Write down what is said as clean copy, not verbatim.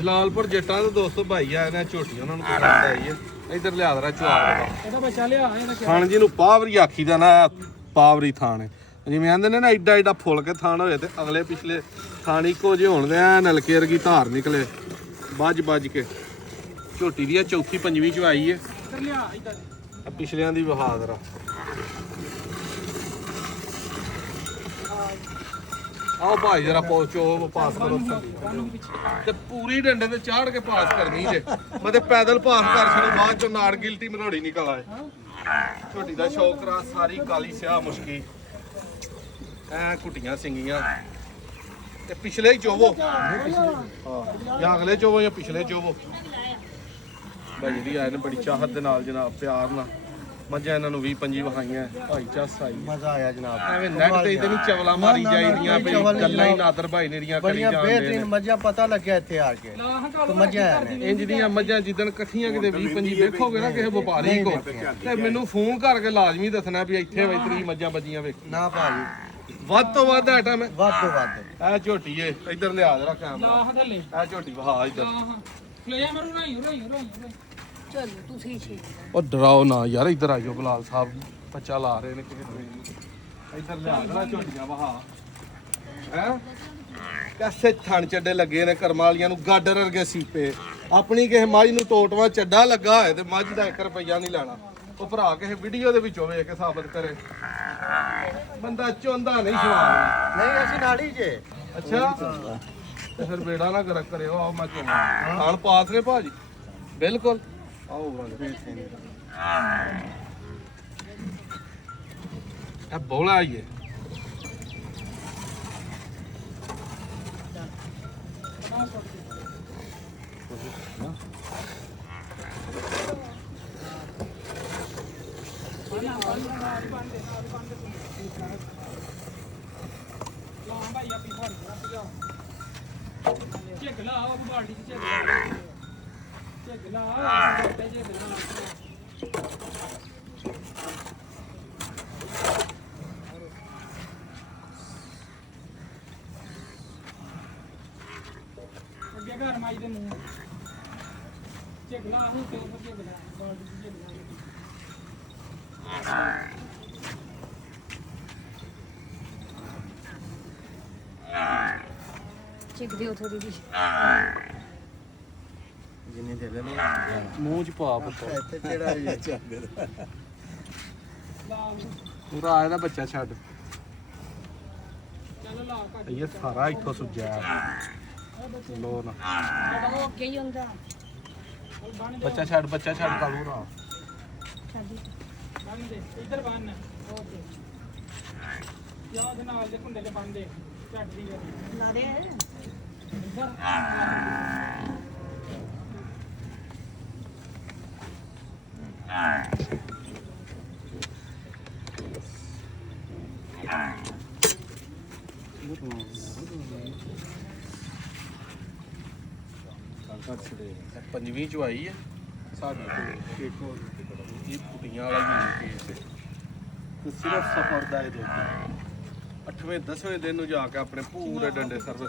ਜਲਾਲਪੁਰ ਜੱਟਾਂ ਦੇ ਦੋਸਤੋ ਭਾਈ ਆ ਇਹਨਾਂ ਝੋਟੀਆਂ ਉਹਨਾਂ ਨੂੰ ਪਸੰਦ ਆਈ ਹੈ। ਇਧਰ ਲਿਆ ਦਰਾ ਚੁਆਰ ਦਾ ਇਹਦਾ ਬੱਚਾ ਲਿਆ ਇਹਦਾ ਥਾਣ ਜੀ ਨੂੰ ਪਾਵਰੀ ਆਖੀ ਦਾ ਨਾ, ਪਾਵਰੀ ਥਾਣ ਜਿਵੇਂ ਆਂਦੇ ਨੇ ਨਾ ਏਡਾ ਏਡਾ ਫੁੱਲ ਕੇ ਥਾਣ ਹੋਏ ਤੇ ਅਗਲੇ ਪਿਛਲੇ ਥਾਣ ਇੱਕੋ ਜਿਹੇ ਹੋਣ ਦੇ ਐ ਨਲਕੇ ਵਰਗੀ ਧਾਰ ਨਿਕਲੇ ਵੱਜ ਕੇ। ਝੋਟੀ ਦੀ ਆ ਚੌਥੀ ਪੰਜਵੀਂ ਚ ਆਈ ਹੈ। ਇੱਧਰ ਲਿਆ ਇੱਧਰ ਪਿਛਲਿਆਂ ਦੀ ਬਹਾਦਰ ਆ। ਆਓ ਭਾਈ ਜਰਾ ਪਹੁੰਚੋ ਪਾਸ ਕਰੋ ਤੇ ਪੂਰੀ ਡੰਡੇ ਤੇ ਚਾੜ ਕੇ ਪਾਸ ਕਰਨੀ ਜੇ। ਮੈਂ ਤੇ ਪੈਦਲ ਪਾਸ ਕਰ ਛੜੇ ਬਾਅਦ ਚੋਂ ਨਾੜ ਗਿਲਟੀ ਮਰੋੜੀ ਨਿਕਲ ਆਏ। ਝੋਟੀ ਦਾ ਸ਼ੌਕ ਰਾ ਸਾਰੀ ਕਾਲੀ ਸਿਆਹ ਮੁਸ਼ਕੀ ਐ ਕੁੱਟੀਆਂ ਸਿੰਗੀਆਂ ਤੇ ਪਿਛਲੇ ਹੀ ਚੋਵੋ ਜਾਂ ਅਗਲੇ ਚੋਵੋ ਜਾਂ ਪਿਛਲੇ ਚੋਵੋ। ਭਾਈ ਦੀ ਆਏ ਨੇ ਬੜੀ ਚਾਹਤ ਦੇ ਨਾਲ ਜਨਾਬ, ਪਿਆਰ ਨਾਲ ਮੱਝਾਂ ਇਹਨਾਂ ਨੂੰ 20-25 ਵਿਖਾਈਆਂ। ਭਾਈ ਚੱਸ ਆਈ, ਮਜ਼ਾ ਆਇਆ ਜਨਾਬ। ਐਵੇਂ ਨੈਟ ਤੇ ਇਹਦੇ ਨਹੀਂ ਚਵਲਾ ਮਾਰੀ ਜਾਈਦੀਆਂ ਵੀ ਗੱਲਾਂ ਹੀ ਨਾਦਰ ਭਾਈ ਨੇੜੀਆਂ ਕਰੀ ਬੜੀਆਂ ਜਾਂਦੇ ਬਿਹਤਰੀਨ ਮੱਝਾਂ ਪਤਾ ਲੱਗਿਆ ਇੱਥੇ ਆ ਕੇ। ਮੱਝਾਂ ਨੇ ਇੰਜ ਦੀਆਂ ਮੱਝਾਂ ਜਿੱਦਣ ਇਕੱਠੀਆਂ ਕਿਤੇ 20-25 ਦੇਖੋਗੇ ਨਾ ਕਿਸੇ ਵਪਾਰੀ ਕੋ ਤੇ ਮੈਨੂੰ ਫੋਨ ਕਰਕੇ ਲਾਜ਼ਮੀ ਦੱਸਣਾ ਵੀ ਇੱਥੇ ਵੈਤਰੀ ਮੱਝਾਂ ਬੱਜੀਆਂ ਵੇਖ। ਨਾ ਭਾਜੀ ਵੱਧ ਤੋਂ ਵੱਧ ਆਈਟਮ ਵੱਧ ਤੋਂ ਵੱਧ। ਇਹ ਝੋਟੀ ਏ ਇੱਧਰ ਲਿਆ ਜਰਾ ਕੈਮਰਾ। ਲਾਹ ਥੱਲੇ ਇਹ ਝੋਟੀ ਵਹਾ ਇੱਧਰ। ਲੈ ਜਾ ਮਰੂ ਨਹੀਂ ਚਲੋ ਤੁਸੀਂ ਛੇ ਉਹ ਡਰਾਓ ਨਾ ਯਾਰ, ਇੱਧਰ ਆਇਓ ਬਲਾਲ ਸਾਹਿਬ, ਬੱਚਾ ਲਾ ਰਹੇ ਨੇ ਕਿਤੇ। ਇੱਧਰ ਲਿਆ ਜਰਾ ਝੋਟੀਆਂ ਵਹਾ ਹੈ। ਕੈਸੇ ਥਣ ਚੱਡੇ ਲੱਗੇ ਨੇ ਕਰਮਾਂ ਵਾਲੀਆਂ ਨੂੰ, ਗਾਡਰ ਵਰਗੇ ਸੀਪੇ। ਆਪਣੀ ਕਿਸੇ ਮੱਝ ਨੂੰ ਟੋਟਵਾ ਚੱਡਾ ਲੱਗਾ ਹੋਏ ਤੇ ਮੱਝ ਦਾ 1 ਰੁਪਈਆ ਨਹੀਂ ਲੈਣਾ। ਉਹ ਭਰਾ ਕਿਸੇ ਵੀਡੀਓ ਦੇ ਵਿੱਚੋਂ ਵੇਖ ਕੇ ਸਾਬਤ ਕਰੇ। ਬੰਦਾ ਚੋਂਦਾ ਨਹੀਂ ਸਵਾਲ ਨਹੀਂ ਅਸੀਂ ਨਾਲ ਹੀ ਜੇ। ਅੱਛਾ ਤੇ ਫਿਰ ਬੇੜਾ ਨਾ ਗਰਕ ਕਰਿਓ। ਆਓ ਮੈਂ ਚੋਣਾ ਖਾਣ ਪਾਸ ਨੇ ਭਾਜੀ ਬਿਲਕੁਲ। ਆਓ ਇਹ ਬੋਲਾ ਆਈਏ ਝਗਲਾ ਆ ਬਾਲਟੀ ਚ ਝਗਲਾ ਅੱਗੇ ਘਰ ਮਾਈ ਦੇ ਮੂੰਹ ਝਗਲਾ ਹੋ ਤੇ ਉੱਪਰ ਝਗਲਾ ਬਾਲਟੀ ਚ ਝਗਲਾ। ਚਿਕ ਦਿਓ ਥੋੜੀ ਜਿਹੀ। ਜਿੰਨੀ ਦੇ ਲੈ ਮੂੰਹ ਚ ਪਾ ਪੁੱਤ। ਇੱਥੇ ਕਿਹੜਾ ਇਹ ਪੂਰਾ ਆਇਆ ਦਾ ਬੱਚਾ ਛੱਡ। ਚੱਲ ਲਾ ਕੱਟ ਇਹ ਸਾਰਾ ਇੱਥੋਂ ਸੁੱਜਿਆ ਲੋ ਨਾ। ਉਹ ਅੱਗੇ ਹੀ ਹੁੰਦਾ ਬੱਚਾ ਛੱਡ ਕਾਲੂ ਰਾ। ਸਾਡੀ ਬੰਨ ਦੇ ਇੱਧਰ ਬੰਨ ਓਕੇ ਯਾਦ ਨਾਲ ਦੇ ਕੁੰਡੇ ਤੇ ਬੰਨ ਦੇ ਝੱਟ ਦੀ ਗੱਲ ਲਾ ਦੇ ਇੱਧਰ ਪੰਜਵੀਂ ਚ ਆਈ ਹੈ ਸਾਡੀ ਕੋਲ ਇਹ ਕੁਟੀਆਂ ਵਾਲਾ ਹੀ ਕੇਸ ਹੈ ਤੇ ਸਿਰਫ ਸਫਰ ਦਾ ਇਹ ਦੇਖੋ 8ਵੇਂ 10ਵੇਂ ਦਿਨ ਨੂੰ ਜਾ ਕੇ ਆਪਣੇ ਪੂਰੇ ਡੰਡੇ ਸਰਵਿਸ